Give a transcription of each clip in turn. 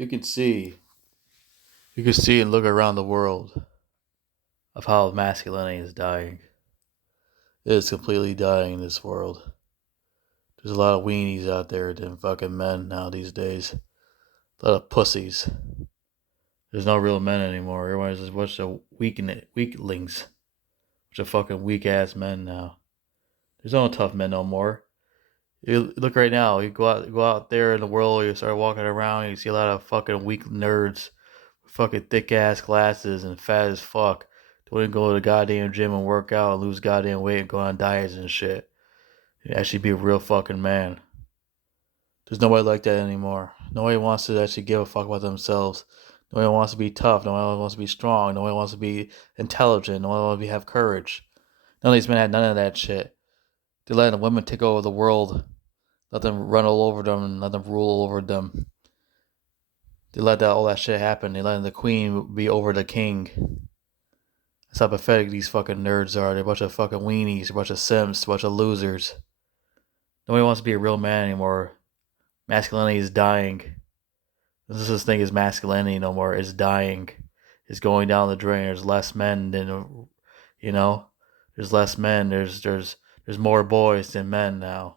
you can see, you can see and look around the world of how masculinity is dying. It is completely dying in this world. There's a lot of weenies out there than fucking men now these days. A lot of pussies. There's no real men anymore. Everybody's just a bunch of weaklings. Bunch of fucking weak ass men now. There's no tough men no more. You look right now. You go out there in the world. You start walking around. You see a lot of fucking weak nerds, with fucking thick ass glasses and fat as fuck. Don't even go to the goddamn gym and work out and lose goddamn weight and go on diets and shit. You actually be a real fucking man. There's nobody like that anymore. Nobody wants to actually give a fuck about themselves. Nobody wants to be tough. Nobody wants to be strong. Nobody wants to be intelligent. Nobody wants to have courage. None of these men had none of that shit. They're letting the women take over the world. Let them run all over them and let them rule over them. They let all that shit happen. They let the queen be over the king. That's how pathetic these fucking nerds are. They're a bunch of fucking weenies, a bunch of simps, a bunch of losers. Nobody wants to be a real man anymore. Masculinity is dying. This is thing is masculinity no more. It's dying. It's going down the drain. There's less men than, there's less men. There's more boys than men now.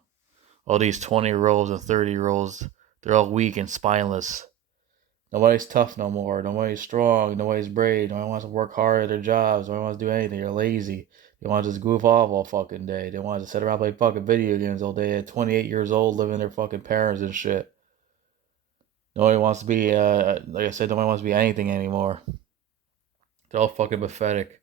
All these 20-year-olds and 30-year-olds, they're all weak and spineless. Nobody's tough no more. Nobody's strong. Nobody's brave. Nobody wants to work hard at their jobs. Nobody wants to do anything. They're lazy. They want to just goof off all fucking day. They want to sit around and play fucking video games all day at 28 years old, living with their fucking parents and shit. Nobody wants to be, like I said, nobody wants to be anything anymore. They're all fucking pathetic.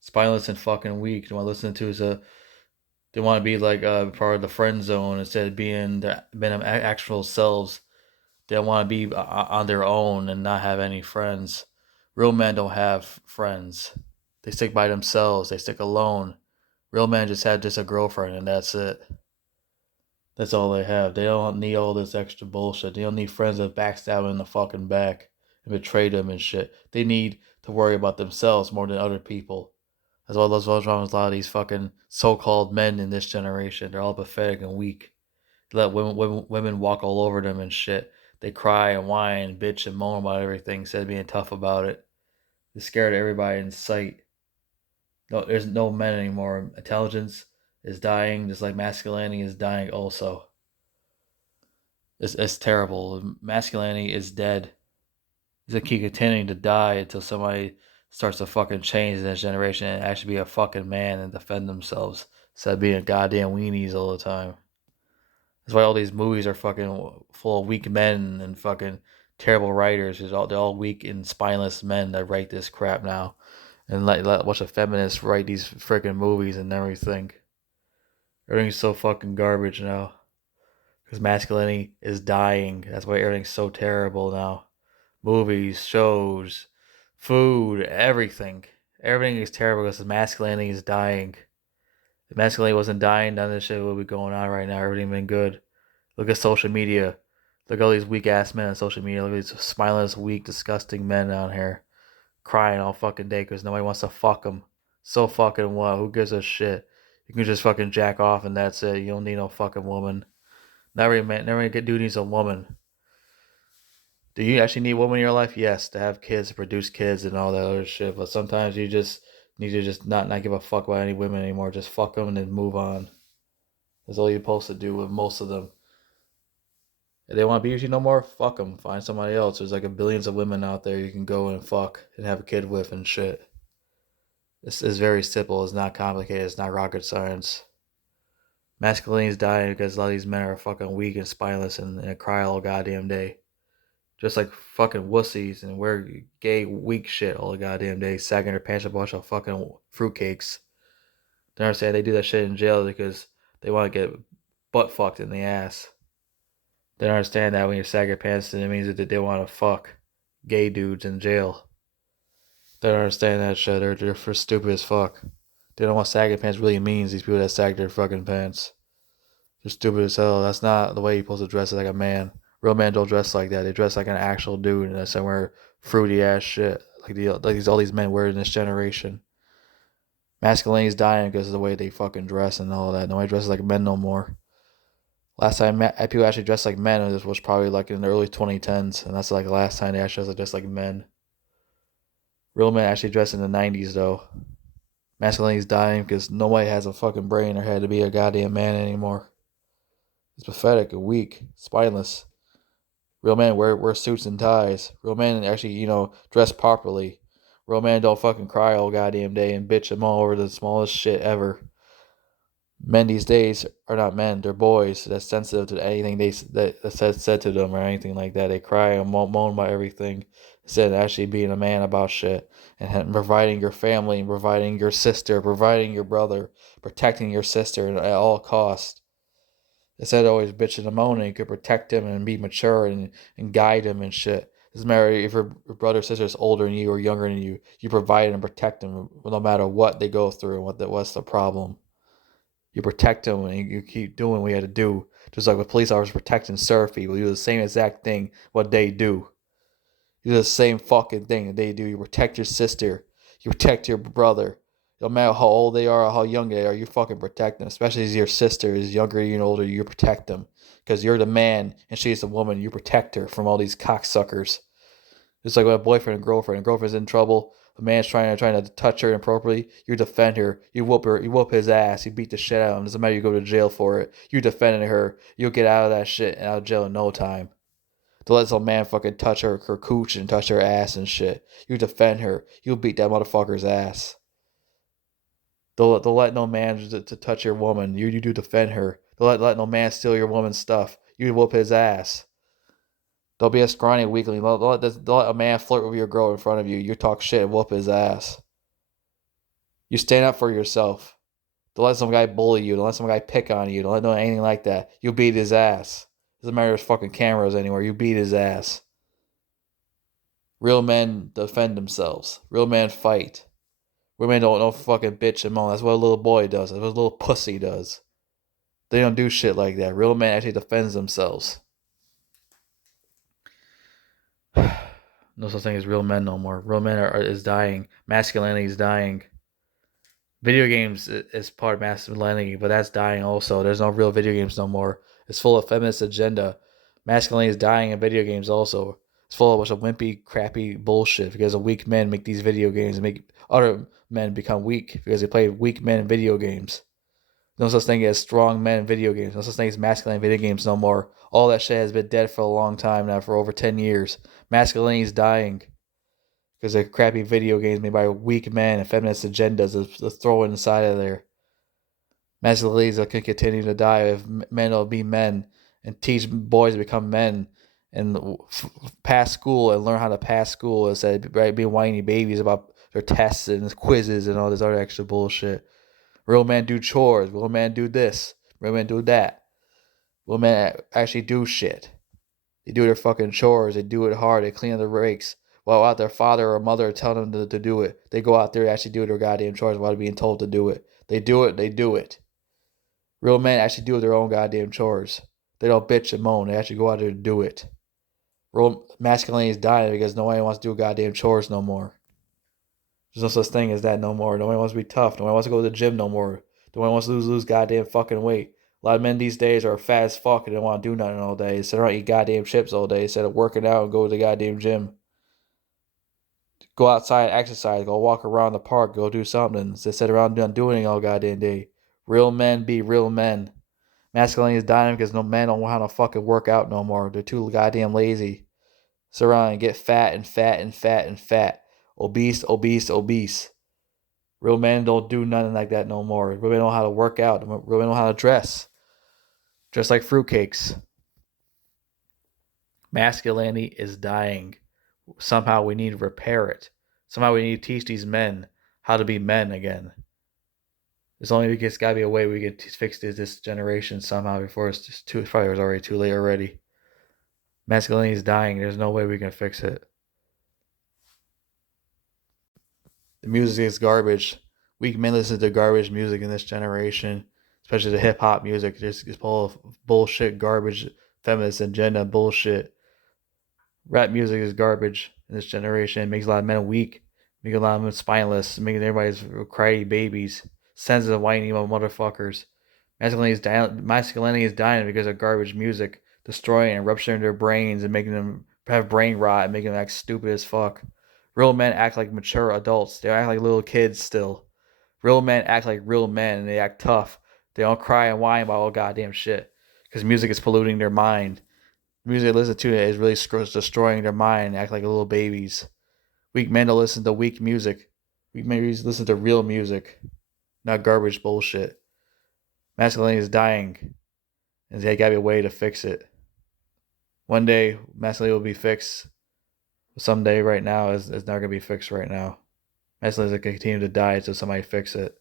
Spineless and fucking weak. They want to listen to is they want to be like part of the friend zone instead of being actual selves. They want to be on their own and not have any friends. Real men don't have friends. They stick by themselves. They stick alone. Real men just have just a girlfriend and that's it. That's all they have. They don't need all this extra bullshit. They don't need friends that backstab them in the fucking back and betray them and shit. They need to worry about themselves more than other people. That's what's wrong with a lot of these fucking so-called men in this generation. They're all pathetic and weak. They let women walk all over them and shit. They cry and whine and bitch and moan about everything instead of being tough about it. They're scared of everybody in sight. No, there's no men anymore. Intelligence is dying, just like masculinity is dying also. It's terrible. Masculinity is dead. It's gonna keep continuing to die until somebody starts to fucking change in this generation and actually be a fucking man and defend themselves instead of being goddamn weenies all the time. That's why all these movies are fucking full of weak men and fucking terrible writers. They're all weak and spineless men that write this crap now. And let a bunch of feminists write these freaking movies and everything. Everything's so fucking garbage now. Because masculinity is dying. That's why everything's so terrible now. Movies, shows, food, everything. Everything is terrible because the masculinity is dying. If masculinity wasn't dying, none of this shit would be going on right now. Everything been good. Look at social media. Look at all these weak ass men on social media. Look at these spineless, weak, disgusting men out here crying all fucking day because nobody wants to fuck them. So fucking what? Who gives a shit? You can just fucking jack off and that's it. You don't need no fucking woman. Never get dude needs a woman. Do you actually need a woman in your life? Yes, to have kids, to produce kids, and all that other shit. But sometimes you just need to just not give a fuck about any women anymore. Just fuck them and then move on. That's all you're supposed to do with most of them. If they want to be with you no more, fuck them. Find somebody else. There's like a billions of women out there you can go and fuck and have a kid with and shit. It's very simple. It's not complicated. It's not rocket science. Masculinity is dying because a lot of these men are fucking weak and spineless and cry all goddamn day. Just like fucking wussies and wear gay weak shit all the goddamn day, sagging their pants a bunch of fucking fruitcakes. They understand they do that shit in jail because they want to get butt fucked in the ass. They don't understand that when you sag your pants, then it means that they want to fuck gay dudes in jail. They don't understand that shit. They're for stupid as fuck. They don't know what sagging pants really means. These people that sag their fucking pants. They're stupid as hell. That's not the way you're supposed to dress like a man. Real men don't dress like that. They dress like an actual dude and they wear fruity ass shit like all these men wear in this generation. Masculinity's dying because of the way they fucking dress and all that. Nobody dresses like men no more. Last time people actually dressed like men was probably like in the early 2010s, and that's like the last time they actually dressed like men. Real men actually dressed in the 90s though. Masculinity is dying because nobody has a fucking brain or head to be a goddamn man anymore. It's pathetic and weak, spineless. Real men wear suits and ties. Real men actually, dress properly. Real men don't fucking cry all goddamn day and bitch them all over the smallest shit ever. Men these days are not men; they're boys that's sensitive to anything that's said to them or anything like that. They cry and moan about everything instead of actually being a man about shit and providing your family, and providing your sister, providing your brother, protecting your sister at all costs. Instead of always bitching and moaning, you could protect him and be mature and guide him and shit. Doesn't matter if your brother or sister is older than you or younger than you. You provide and protect them no matter what they go through and what's the problem. You protect them and you keep doing what you had to do. Just like with police officers protecting surf people, you do the same exact thing what they do. You do the same fucking thing that they do. You protect your sister. You protect your brother. No matter how old they are or how young they are, you fucking protect them. Especially as your sister is younger and older, you protect them. Because you're the man and she's the woman. You protect her from all these cocksuckers. Just like with a boyfriend and girlfriend. A girlfriend's in trouble. A man's trying to touch her inappropriately. You defend her. You whoop her. You whoop his ass. You beat the shit out of him. Doesn't matter. You go to jail for it. You defending her. You'll get out of that shit and out of jail in no time. To let some man fucking touch her cooch and touch her ass and shit. You defend her. You beat that motherfucker's ass. Don't let no man to touch your woman. You do defend her. Don't let no man steal your woman's stuff. You whoop his ass. Don't be a scrawny weakling. Don't let a man flirt with your girl in front of you. You talk shit and whoop his ass. You stand up for yourself. Don't let some guy bully you. Don't let some guy pick on you. Don't let no anything like that. You beat his ass. Doesn't matter if there's fucking cameras anywhere. You beat his ass. Real men defend themselves. Real men fight. Real men don't fucking bitch and moan. That's what a little boy does. That's what a little pussy does. They don't do shit like that. Real men actually defends themselves. No such thing as real men no more. Real men is dying. Masculinity is dying. Video games is part of masculinity, but that's dying also. There's no real video games no more. It's full of feminist agenda. Masculinity is dying in video games also. It's full of a bunch of wimpy, crappy bullshit because of weak men make these video games and make other men become weak because they play weak men in video games. No such thing as strong men in video games. No such thing as masculine video games no more. All that shit has been dead for a long time now, for over 10 years. Masculinity is dying because of crappy video games made by weak men and feminist agendas to throw inside of there. Masculinity will continue to die if men will be men and teach boys to become men and pass school and learn how to pass school instead of being whiny babies about their tests and quizzes and all this other extra bullshit. Real men do chores. Real men do this. Real men do that. Real men actually do shit. They do their fucking chores. They do it hard. They clean up the rakes. While out their father or mother tell them to do it, they go out there and actually do their goddamn chores while being told to do it. They do it. They do it. Real men actually do their own goddamn chores. They don't bitch and moan. They actually go out there and do it. Real masculinity is dying because nobody wants to do goddamn chores no more. There's no such thing as that no more. Nobody wants to be tough. Nobody wants to go to the gym no more. Nobody wants to lose goddamn fucking weight. A lot of men these days are fat as fuck and don't want to do nothing all day. They sit around and eat goddamn chips all day instead of working out and go to the goddamn gym. Go outside, exercise, go walk around the park, go do something. They sit around doing all goddamn day. Real men be real men. Masculinity is dying because no men don't know how to fucking work out no more. They're too goddamn lazy. Sit around and get fat and fat and fat and fat. Obese, obese, obese. Real men don't do nothing like that no more. Real men know how to work out. Real men know how to dress. Dress like fruitcakes. Masculinity is dying. Somehow we need to repair it. Somehow we need to teach these men how to be men again. There's gotta be a way we can fix this generation somehow before it's just too. Probably was already too late already. Masculinity is dying. There's no way we can fix it. The music is garbage. Weak men listen to garbage music in this generation, especially the hip hop music. Just is full of bullshit, garbage, feminist agenda bullshit. Rap music is garbage in this generation. It makes a lot of men weak, making a lot of them spineless, making everybody's cryy babies, sensitive, whiny motherfuckers. Masculinity is dying because of garbage music, destroying and rupturing their brains and making them have brain rot and making them act stupid as fuck. Real men act like mature adults. They act like little kids still. Real men act like real men and they act tough. They don't cry and whine about all goddamn shit because music is polluting their mind. The music they listen to is really destroying their mind and act like little babies. Weak men don't listen to weak music. Weak men listen to real music, not garbage bullshit. Masculinity is dying, and there gotta be a way to fix it. One day, masculinity will be fixed. Someday, right now, it's not gonna be fixed right now. Masculinity is gonna continue to die until somebody fix it.